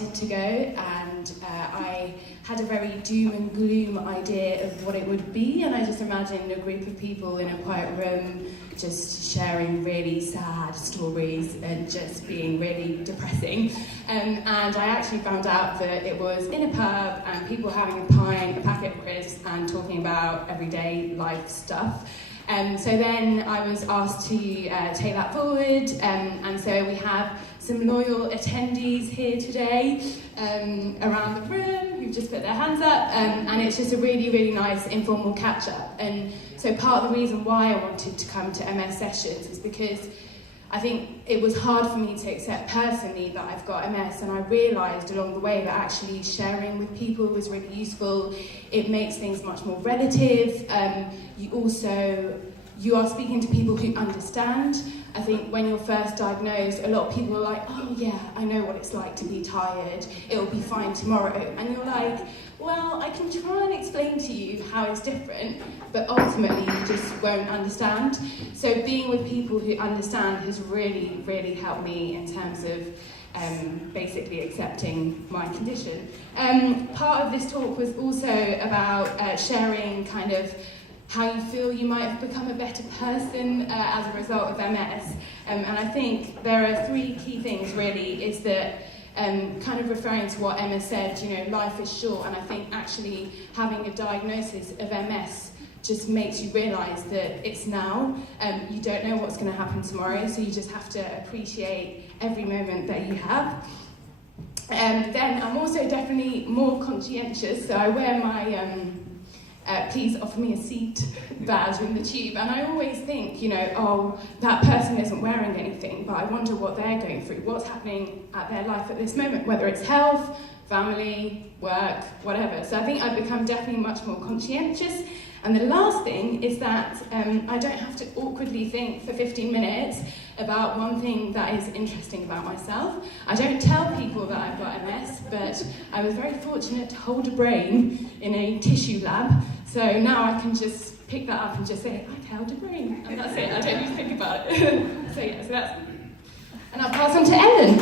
to go, and I had a very doom and gloom idea of what it would be, and I just imagined a group of people in a quiet room just sharing really sad stories and just being really depressing. And I actually found out that it was in a pub and people having a pint, a packet of crisps, and talking about everyday life stuff. So then I was asked to take that forward, and so we have some loyal attendees here today around the room who've just put their hands up, and it's just a really, really nice informal catch-up. And so part of the reason why I wanted to come to MS Sessions is because I think it was hard for me to accept personally that I've got MS, and I realised along the way that actually sharing with people was really useful. It makes things much more relative. You are speaking to people who understand. I think when you're first diagnosed, a lot of people are like, oh yeah, I know what it's like to be tired, it'll be fine tomorrow. And you're like, well, I can try and explain to you how it's different, but ultimately you just won't understand. So being with people who understand has really, really helped me in terms of basically accepting my condition. Part of this talk was also about sharing kind of how you feel you might have become a better person as a result of MS. And I think there are three key things really, is that kind of referring to what Emma said, life is short, and I think actually having a diagnosis of MS just makes you realise that it's now. You don't know what's going to happen tomorrow, so you just have to appreciate every moment that you have. Then I'm also definitely more conscientious, so I wear my please offer me a seat badge in the tube, and I always think, oh, that person isn't wearing anything, but I wonder what they're going through, what's happening at their life at this moment, whether it's health, family, work, whatever. So I think I've become definitely much more conscientious. And the last thing is that I don't have to awkwardly think for 15 minutes about one thing that is interesting about myself. I don't tell people that I've got MS, but I was very fortunate to hold a brain in a tissue lab, so now I can just pick that up and just say, I've held a brain, and that's it. I don't need to think about it. So that's, and I'll pass on to Ellen.